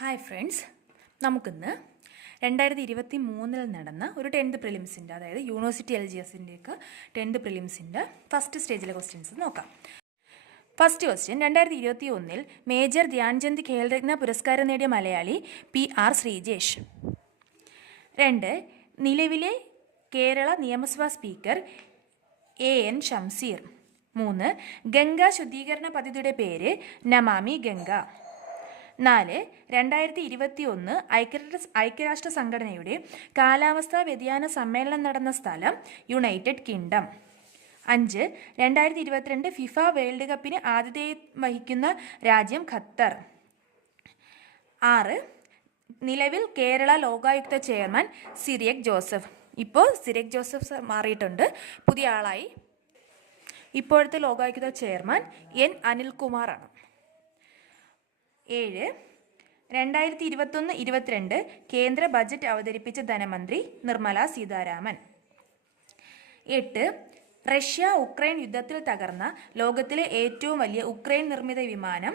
Hi friends, നമുക്കിന്ന് 2023 നടന്ന ഒരു 10th പ്രിലിംസിൻ്റെ, അതായത് യൂണിവേഴ്സിറ്റി LGSൻ്റെയൊക്കെ 10th പ്രിലിംസിൻ്റെ ഫസ്റ്റ് സ്റ്റേജിലെ ക്വസ്റ്റ്യൻസ് നോക്കാം. First question, 2021 major Dhyan Chand Khel Ratna പുരസ്കാരം നേടിയ മലയാളി PR ശ്രീജേഷ്. 2, നിലവിലെ കേരള നിയമസഭാ സ്പീക്കർ AN ഷംസീർ. 3, ഗംഗാ ശുദ്ധീകരണ പദ്ധതിയുടെ പേര് നമാമി ഗംഗ. 4, 2021 ഐക്യരാഷ്ട്ര സംഘടനയുടെ കാലാവസ്ഥാ വ്യതിയാന സമ്മേളനം നടന്ന സ്ഥലം യുണൈറ്റഡ് കിങ്ഡം. 5, 2022 ഫിഫ വേൾഡ് കപ്പിന് ആതിഥേയം വഹിക്കുന്ന രാജ്യം ഖത്തർ. 6, നിലവിൽ കേരള ലോകായുക്ത ചെയർമാൻ സിറിയക് ജോസഫ്. ഇപ്പോൾ സിറിയക് ജോസഫ് മാറിയിട്ടുണ്ട്, പുതിയ ആളായി ഇപ്പോഴത്തെ ലോകായുക്ത ചെയർമാൻ N അനിൽകുമാറാണ്. 7, 2021-22 കേന്ദ്ര ബജറ്റ് അവതരിപ്പിച്ച ധനമന്ത്രി നിർമ്മല സീതാരാമൻ. 8, റഷ്യ ഉക്രൈൻ യുദ്ധത്തിൽ തകർന്ന ലോകത്തിലെ ഏറ്റവും വലിയ ഉക്രൈൻ നിർമ്മിത വിമാനം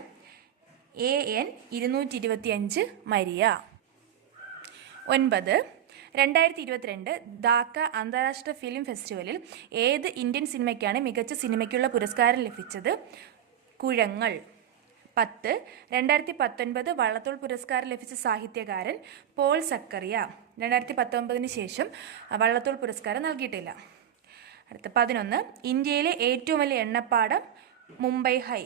AN 225 മരിയ. 9, 2022 ധാക്ക അന്താരാഷ്ട്ര ഫിലിം ഫെസ്റ്റിവലിൽ ഏത് ഇന്ത്യൻ സിനിമയ്ക്കാണ് മികച്ച സിനിമയ്ക്കുള്ള പുരസ്കാരം ലഭിച്ചത്? കുഴങ്ങൾ. 10, 2019 വള്ളത്തോൾ പുരസ്കാരം ലഭിച്ച സാഹിത്യകാരൻ പോൾ സക്കറിയ. 2019 ശേഷം വള്ളത്തോൾ പുരസ്കാരം നൽകിയിട്ടില്ല. അടുത്ത 11, ഇന്ത്യയിലെ ഏറ്റവും വലിയ എണ്ണപ്പാടം മുംബൈ ഹൈ.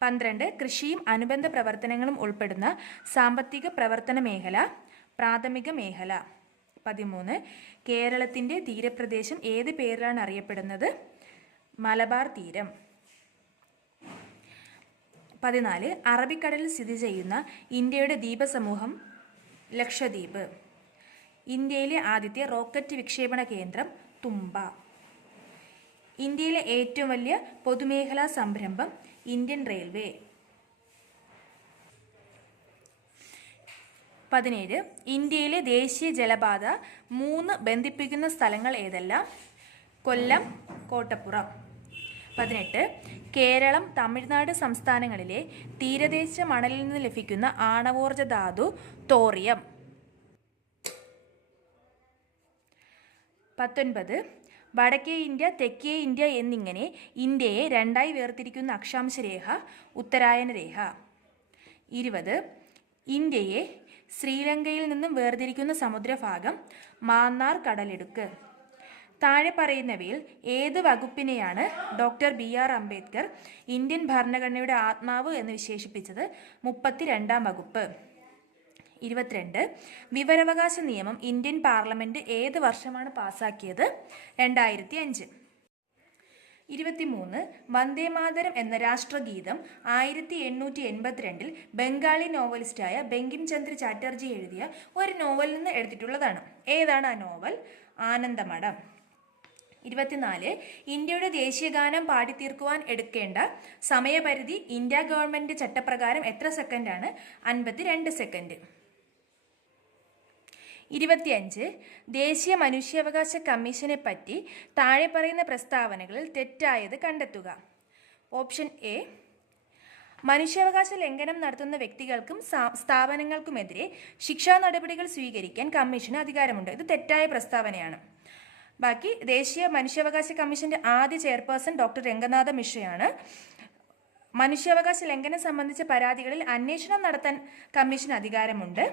12, കൃഷിയും അനുബന്ധ പ്രവർത്തനങ്ങളും ഉൾപ്പെടുന്ന സാമ്പത്തിക പ്രവർത്തന മേഖല പ്രാഥമിക മേഖല. 13, കേരളത്തിൻ്റെ തീരപ്രദേശം ഏത് പേരിലാണ് അറിയപ്പെടുന്നത്? മലബാർ തീരം. 14, അറബിക്കടലിൽ സ്ഥിതി ചെയ്യുന്ന ഇന്ത്യയുടെ ദ്വീപസമൂഹം ലക്ഷദ്വീപ്. ഇന്ത്യയിലെ ആദ്യത്തെ റോക്കറ്റ് വിക്ഷേപണ കേന്ദ്രം തുമ്പ. ഇന്ത്യയിലെ ഏറ്റവും വലിയ പൊതുമേഖലാ സംരംഭം ഇന്ത്യൻ റെയിൽവേ. 17, ഇന്ത്യയിലെ ദേശീയ ജലപാത 3 ബന്ധിപ്പിക്കുന്ന സ്ഥലങ്ങൾ ഏതെല്ലാം? കൊല്ലം, കോട്ടപ്പുറം. 18, കേരളം, തമിഴ്നാട് സംസ്ഥാനങ്ങളിലെ തീരദേശ മണലിൽ നിന്ന് ലഭിക്കുന്ന ആണവോർജ ധാതു തോറിയം. 19, വടക്കേ ഇന്ത്യ, തെക്കേ ഇന്ത്യ എന്നിങ്ങനെ ഇന്ത്യയെ 2ആയി വേർതിരിക്കുന്ന അക്ഷാംശ രേഖ ഉത്തരായന രേഖ. 20, ഇന്ത്യയെ ശ്രീലങ്കയിൽ നിന്നും വേർതിരിക്കുന്ന സമുദ്രഭാഗം മാന്നാർ കടലിടുക്ക്. താഴെ പറയുന്നവയിൽ ഏത് വകുപ്പിനെയാണ് ഡോക്ടർ BR അംബേദ്കർ ഇന്ത്യൻ ഭരണഘടനയുടെ ആത്മാവ് എന്ന് വിശേഷിപ്പിച്ചത്? 32-ാം വകുപ്പ്. 22, വിവരാവകാശ നിയമം ഇന്ത്യൻ പാർലമെന്റ് ഏത് വർഷമാണ് പാസാക്കിയത്? 2005. 23, വന്ദേമാതരം എന്ന രാഷ്ട്രഗീതം 1882 ബംഗാളി നോവലിസ്റ്റായ ബങ്കിം ചന്ദ്ര ചാറ്റർജി എഴുതിയ ഒരു നോവലിൽ നിന്ന് എടുത്തിട്ടുള്ളതാണ്. ഏതാണ് ആ നോവൽ? ആനന്ദമഠം. 24, ഇന്ത്യയുടെ ദേശീയഗാനം പാടിത്തീർക്കുവാൻ എടുക്കേണ്ട സമയപരിധി ഇന്ത്യ ഗവൺമെന്റ് ചട്ടപ്രകാരം എത്ര സെക്കൻഡാണ്? 52 സെക്കൻഡ്. 25, ദേശീയ മനുഷ്യാവകാശ കമ്മീഷനെ പറ്റി താഴെ പറയുന്ന പ്രസ്താവനകളിൽ തെറ്റായത് കണ്ടെത്തുക. ഓപ്ഷൻ A, മനുഷ്യാവകാശ ലംഘനം നടത്തുന്ന വ്യക്തികൾക്കും സ്ഥാപനങ്ങൾക്കുമെതിരെ ശിക്ഷാ നടപടികൾ സ്വീകരിക്കാൻ കമ്മീഷന് അധികാരമുണ്ട്. ഇത് തെറ്റായ പ്രസ്താവനയാണ്. ബാക്കി, ദേശീയ മനുഷ്യാവകാശ കമ്മീഷന്റെ ആദ്യ ചെയർപേഴ്സൺ ഡോക്ടർ രംഗനാഥ മിശ്രയാണ്. മനുഷ്യാവകാശ ലംഘനം സംബന്ധിച്ച പരാതികളിൽ അന്വേഷണം നടത്താൻ കമ്മീഷന് അധികാരമുണ്ട്.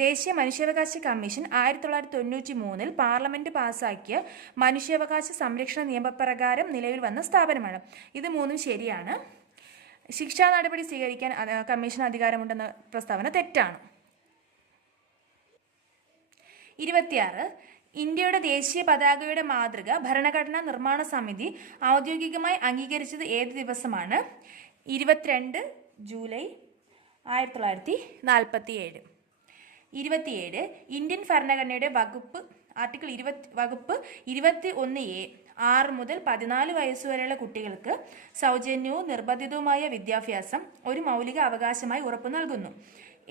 ദേശീയ മനുഷ്യാവകാശ കമ്മീഷൻ 1993 പാർലമെന്റ് പാസാക്കിയ മനുഷ്യാവകാശ സംരക്ഷണ നിയമപ്രകാരം നിലവിൽ വന്ന സ്ഥാപനമാണ്. ഇത് 3 ശരിയാണ്. ശിക്ഷാ നടപടി സ്വീകരിക്കാൻ കമ്മീഷന് അധികാരമുണ്ടെന്ന പ്രസ്താവന തെറ്റാണ്. 26, ഇന്ത്യയുടെ ദേശീയ പതാകയുടെ മാതൃക ഭരണഘടനാ നിർമ്മാണ സമിതി ഔദ്യോഗികമായി അംഗീകരിച്ചത് ഏത് ദിവസമാണ്? 22 ജൂലൈ 1947. 27, ഇന്ത്യൻ ഭരണഘടനയുടെ ആർട്ടിക്കിൾ 21A 6 മുതൽ 14 വയസ്സുവരെയുള്ള കുട്ടികൾക്ക് സൗജന്യവും നിർബന്ധിതവുമായ വിദ്യാഭ്യാസം ഒരു മൗലിക അവകാശമായി ഉറപ്പു നൽകുന്നു.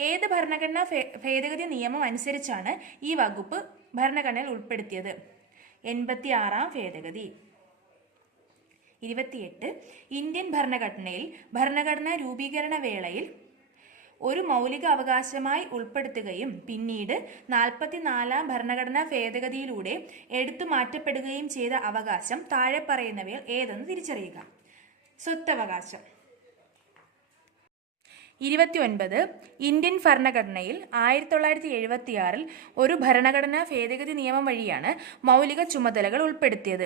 ഏത് ഭരണഘടനാ ഭേദഗതി നിയമം അനുസരിച്ചാണ് ഈ വകുപ്പ് ഭരണഘടനയിൽ ഉൾപ്പെടുത്തിയത്? 86-ാം ഭേദഗതി. 28, ഇന്ത്യൻ ഭരണഘടനയിൽ ഭരണഘടനാ രൂപീകരണ വേളയിൽ ഒരു മൗലിക അവകാശമായി ഉൾപ്പെടുത്തുകയും പിന്നീട് 44-ാം ഭരണഘടനാ ഭേദഗതിയിലൂടെ എടുത്തു മാറ്റപ്പെടുകയും ചെയ്ത അവകാശം താഴെ പറയുന്നവയിൽ ഏതെന്ന് തിരിച്ചറിയുക. സ്വത്തവകാശം. 29. ഇന്ത്യൻ ഭരണഘടനയിൽ 1976 ഒരു ഭരണഘടനാ ഭേദഗതി നിയമം വഴിയാണ് മൗലിക ചുമതലകൾ ഉൾപ്പെടുത്തിയത്.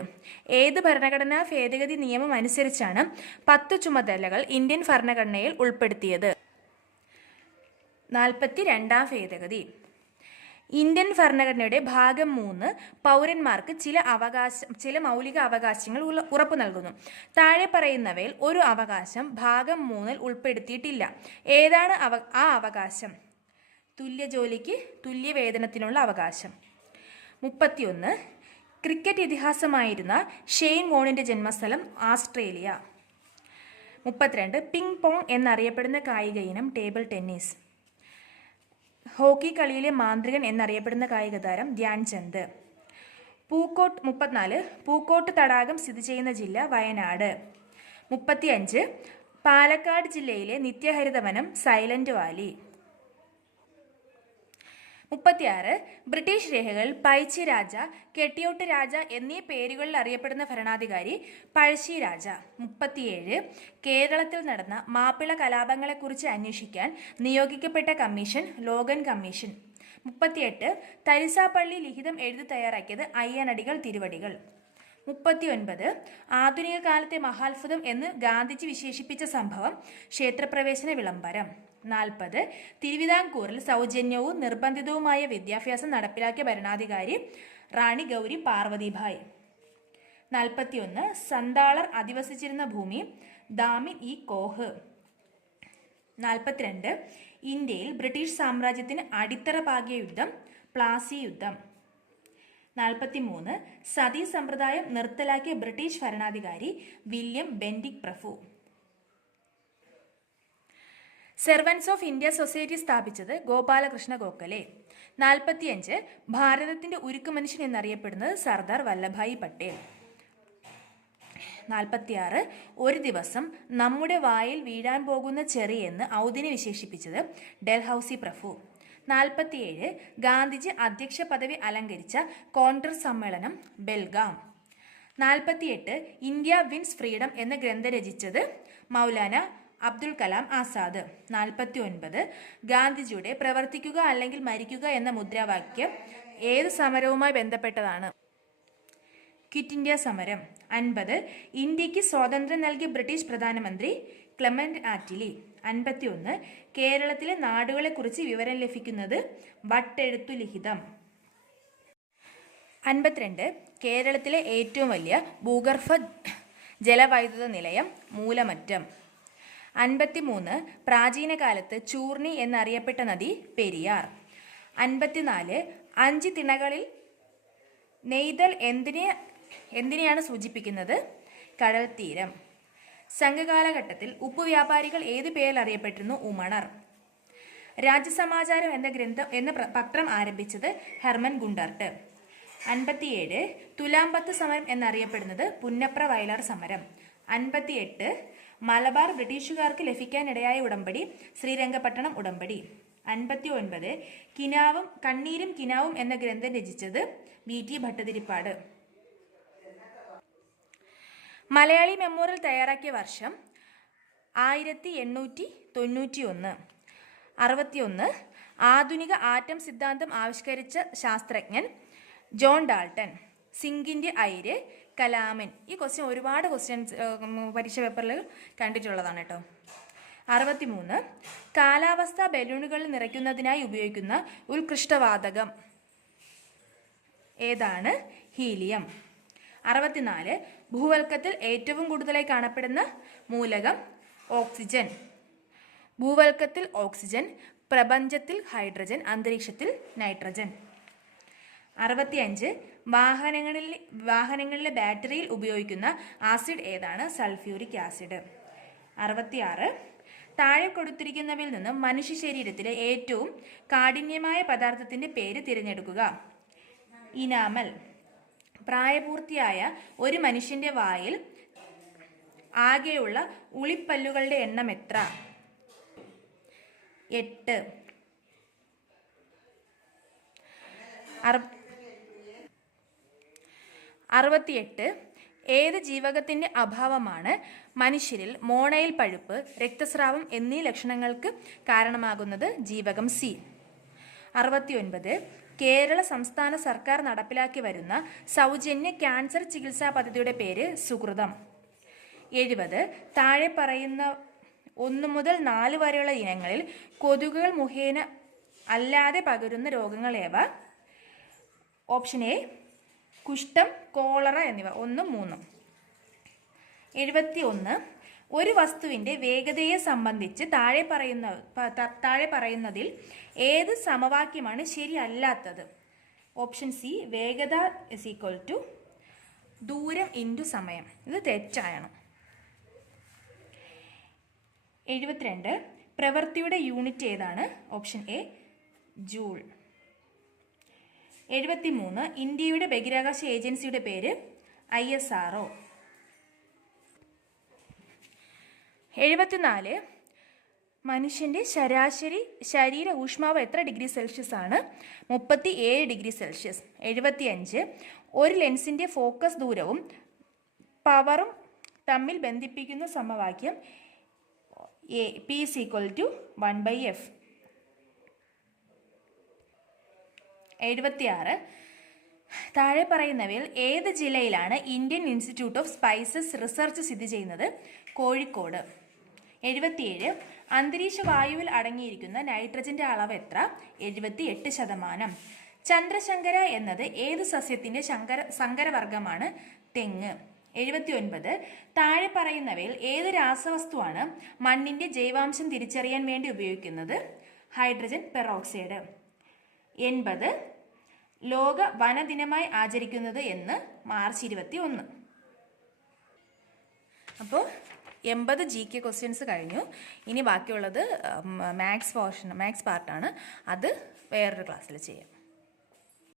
ഏത് ഭരണഘടനാ ഭേദഗതി നിയമം അനുസരിച്ചാണ് 10 ചുമതലകൾ ഇന്ത്യൻ ഭരണഘടനയിൽ ഉൾപ്പെടുത്തിയത്? 42-ാം ഭേദഗതി. ഇന്ത്യൻ ഭരണഘടനയുടെ ഭാഗം 3 പൗരന്മാർക്ക് ചില മൗലിക അവകാശങ്ങൾ ഉറപ്പു നൽകുന്നു. താഴെ പറയുന്നവയിൽ ഒരു അവകാശം ഭാഗം 3-ൽ ഉൾപ്പെടുത്തിയിട്ടില്ല. ഏതാണ് ആ അവകാശം? തുല്യ ജോലിക്ക് തുല്യ വേതനത്തിനുള്ള അവകാശം. 31. ക്രിക്കറ്റ് ഇതിഹാസമായിരുന്ന ഷെയ്ൻ വോണിന്റെ ജന്മസ്ഥലം ആസ്ട്രേലിയ. 32. പിങ് പോങ് എന്നറിയപ്പെടുന്ന കായിക ഇനം ടേബിൾ ടെന്നീസ്. ഹോക്കി കളിയിലെ മാന്ത്രികൻ എന്നറിയപ്പെടുന്ന കായിക താരം ധ്യാൻചന്ദ്. 34. പൂക്കോട്ട് തടാകം സ്ഥിതി ചെയ്യുന്ന ജില്ല വയനാട്. 35. പാലക്കാട് ജില്ലയിലെ നിത്യഹരിതവനം സൈലന്റ് വാലി. 36. ബ്രിട്ടീഷ് രേഖകൾ പഴശ്ശി രാജ, കെട്ടിയോട്ട് രാജ എന്നീ പേരുകളിൽ അറിയപ്പെടുന്ന ഭരണാധികാരി പഴശ്ശി രാജ. 37. കേരളത്തിൽ നടന്ന മാപ്പിള കലാപങ്ങളെക്കുറിച്ച് അന്വേഷിക്കാൻ നിയോഗിക്കപ്പെട്ട കമ്മീഷൻ ലോഗൻ കമ്മീഷൻ. 38. തരിസാപ്പള്ളി ലിഖിതം എഴുതി തയ്യാറാക്കിയത് അയ്യനടികൾ തിരുവടികൾ. 39. ആധുനിക കാലത്തെ മഹാത്ഭുതം എന്ന് ഗാന്ധിജി വിശേഷിപ്പിച്ച സംഭവം ക്ഷേത്രപ്രവേശന വിളംബരം. 40. തിരുവിതാംകൂറിൽ സൗജന്യവും നിർബന്ധിതവുമായ വിദ്യാഭ്യാസം നടപ്പിലാക്കിയ ഭരണാധികാരി റാണി ഗൗരി പാർവതിഭായ്. 41. സന്താളർ അധിവസിച്ചിരുന്ന ഭൂമി ദാമിൻ ഇ കോഹ്. 42. ഇന്ത്യയിൽ ബ്രിട്ടീഷ് സാമ്രാജ്യത്തിന് അടിത്തറ പാകിയ യുദ്ധം പ്ലാസി യുദ്ധം. 43. സതി സമ്പ്രദായം നിർത്തലാക്കിയ ബ്രിട്ടീഷ് ഭരണാധികാരി William Bentinck Prabhu. Servants of India society സ്ഥാപിച്ചത് ഗോപാലകൃഷ്ണ ഗോഖലെ. 45. ഭാരതത്തിന്റെ ഉരുക്കു മനുഷ്യൻ എന്നറിയപ്പെടുന്നത് സർദാർ വല്ലഭായി പട്ടേൽ. 46. ഒരു ദിവസം നമ്മുടെ വായിൽ വീഴാൻ പോകുന്ന ചെറി എന്ന് ഔദിനെ വിശേഷിപ്പിച്ചത് ഡൽഹൌസി പ്രഭു. 47. ഗാന്ധിജി അധ്യക്ഷ പദവി അലങ്കരിച്ച കോൺഗ്രസ് സമ്മേളനം ബെൽഗാം. 48. ഇന്ത്യ വിൻസ് ഫ്രീഡം എന്ന ഗ്രന്ഥം രചിച്ചത് മൗലാന അബ്ദുൽ കലാം ആസാദ്. 49. ഗാന്ധിജിയുടെ പ്രവർത്തിക്കുക അല്ലെങ്കിൽ മരിക്കുക എന്ന മുദ്രാവാക്യം ഏത് സമരവുമായി ബന്ധപ്പെട്ടതാണ്? ക്വിറ്റ് ഇന്ത്യ സമരം. 50. ഇന്ത്യക്ക് സ്വാതന്ത്ര്യം നൽകിയ ബ്രിട്ടീഷ് പ്രധാനമന്ത്രി ക്ലെമന്റ് ആറ്റ്ലി. 51. കേരളത്തിലെ നാടുകളെക്കുറിച്ച് വിവരം ലഭിക്കുന്നത് വട്ടെഴുത്തു ലിഖിതം. 52. കേരളത്തിലെ ഏറ്റവും വലിയ ഭൂഗർഭ ജലവൈദ്യുത നിലയം മൂലമറ്റം. 53. പ്രാചീന കാലത്ത് ചൂർണി എന്നറിയപ്പെട്ട നദി പെരിയാർ. 54. 5 തിണകളിൽ നെയ്തൽ എന്തിനെയാണ് സൂചിപ്പിക്കുന്നത്? കടൽ തീരം. സംഘകാലഘട്ടത്തിൽ ഉപ്പു വ്യാപാരികൾ ഏതു പേരിൽ അറിയപ്പെട്ടിരുന്നു? ഉമണർ. രാജ്യസമാചാരം എന്ന പത്രം ആരംഭിച്ചത് ഹെർമൻ ഗുണ്ടർട്ട്. 57. തുലാംപത്ത് സമരം എന്നറിയപ്പെടുന്നത് പുന്നപ്ര വയലാർ സമരം. 58. മലബാർ ബ്രിട്ടീഷുകാർക്ക് ലഭിക്കാനിടയായ ഉടമ്പടി ശ്രീരംഗപട്ടണം ഉടമ്പടി. 59. കണ്ണീരും കിനാവും എന്ന ഗ്രന്ഥം രചിച്ചത് വി.ടി. ഭട്ടതിരിപ്പാട്. മലയാളി മെമ്മോറിയൽ തയ്യാറാക്കിയ വർഷം 1891. 61. ആധുനിക ആറ്റം സിദ്ധാന്തം ആവിഷ്കരിച്ച ശാസ്ത്രജ്ഞൻ ജോൺ ഡാൾട്ടൺ. സിങ്കിൻ്റെ അയിര് കലാമൻ. ഈ ഒരുപാട് ക്വസ്റ്റ്യൻസ് പരീക്ഷ പേപ്പറിൽ കണ്ടിട്ടുള്ളതാണ് കേട്ടോ. 63. കാലാവസ്ഥ ബലൂണുകളിൽ നിറയ്ക്കുന്നതിനായി ഉപയോഗിക്കുന്ന ഉത്കൃഷ്ടവാതകം ഏതാണ്? ഹീലിയം. 64. ഭൂവൽക്കത്തിൽ ഏറ്റവും കൂടുതലായി കാണപ്പെടുന്ന മൂലകം ഓക്സിജൻ. ഭൂവൽക്കത്തിൽ ഓക്സിജൻ, പ്രപഞ്ചത്തിൽ ഹൈഡ്രജൻ, അന്തരീക്ഷത്തിൽ നൈട്രജൻ. 65. വാഹനങ്ങളിലെ ബാറ്ററിയിൽ ഉപയോഗിക്കുന്ന ആസിഡ് ഏതാണ്? Sulphuric acid. 66. താഴെ കൊടുത്തിരിക്കുന്നവയിൽ നിന്നും മനുഷ്യ ശരീരത്തിലെ ഏറ്റവും കാഠിന്യമായ പദാർത്ഥത്തിന്റെ പേര് തിരഞ്ഞെടുക്കുക. ഇനാമൽ. പ്രായപൂർത്തിയായ ഒരു മനുഷ്യന്റെ വായിൽ ആകെയുള്ള ഉളിപ്പല്ലുകളുടെ എണ്ണം എത്ര? 8. 68. ഏത് ജീവകത്തിൻ്റെ അഭാവമാണ് മനുഷ്യരിൽ മോണയിൽ പഴുപ്പ്, രക്തസ്രാവം എന്നീ ലക്ഷണങ്ങൾക്ക് കാരണമാകുന്നത്? ജീവകം സി. 69. കേരള സംസ്ഥാന സർക്കാർ നടപ്പിലാക്കി വരുന്ന സൗജന്യ ക്യാൻസർ ചികിത്സാ പദ്ധതിയുടെ പേര് സുകൃതം. 70. താഴെ പറയുന്ന 1 മുതൽ 4 വരെയുള്ള ഇനങ്ങളിൽ കൊതുകുകൾ മുഖേന അല്ലാതെ പകരുന്ന രോഗങ്ങൾ ഏവ? ഓപ്ഷൻ എ കുഷ്ഠം, കോളറ എന്നിവ. 1, 3. 71. ഒരു വസ്തുവിൻ്റെ വേഗതയെ സംബന്ധിച്ച് താഴെ പറയുന്നതിൽ ഏത് സമവാക്യമാണ് ശരിയല്ലാത്തത്? ഓപ്ഷൻ സി വേഗത = ദൂരം × സമയം. ഇത് തെറ്റാണ്. 72. പ്രവൃത്തിയുടെ യൂണിറ്റ് ഏതാണ്? Option A joule. 73. ഇന്ത്യയുടെ ബഹിരാകാശ ഏജൻസിയുടെ പേര്? ISRO. 74. മനുഷ്യൻ്റെ ശരാശരി ശരീര ഊഷ്മാവ് എത്ര ഡിഗ്രി സെൽഷ്യസ് ആണ്? 37 ഡിഗ്രി സെൽഷ്യസ്. 75. ഒരു ലെൻസിൻ്റെ ഫോക്കസ് ദൂരവും പവറും തമ്മിൽ ബന്ധിപ്പിക്കുന്ന സമവാക്യം P = 1/f. 76. താഴെ പറയുന്നവയിൽ ഏത് ജില്ലയിലാണ് Indian institute of spices research സ്ഥിതി ചെയ്യുന്നത്? കോഴിക്കോട്. 77. അന്തരീക്ഷ വായുവിൽ അടങ്ങിയിരിക്കുന്ന നൈട്രജന്റെ അളവ് എത്ര? 78%. ചന്ദ്രശങ്കര എന്നത് ഏത് സസ്യത്തിൻ്റെ സങ്കരവർഗമാണ്? തെങ്ങ്. 79. താഴെ പറയുന്നവയിൽ ഏത് രാസവസ്തുവാണ് മണ്ണിൻ്റെ ജൈവാംശം തിരിച്ചറിയാൻ വേണ്ടി ഉപയോഗിക്കുന്നത്? Hydrogen peroxide. 80. ലോക വനദിനമായി ആചരിക്കുന്നത് എന്ന്? മാർച്ച് 21. അപ്പോൾ 80 GK ക്വസ്റ്റ്യൻസ് കഴിഞ്ഞു. ഇനി ബാക്കിയുള്ളത് മാത്സ് പാർട്ടാണ്. അത് വേറൊരു ക്ലാസ്സിൽ ചെയ്യാം.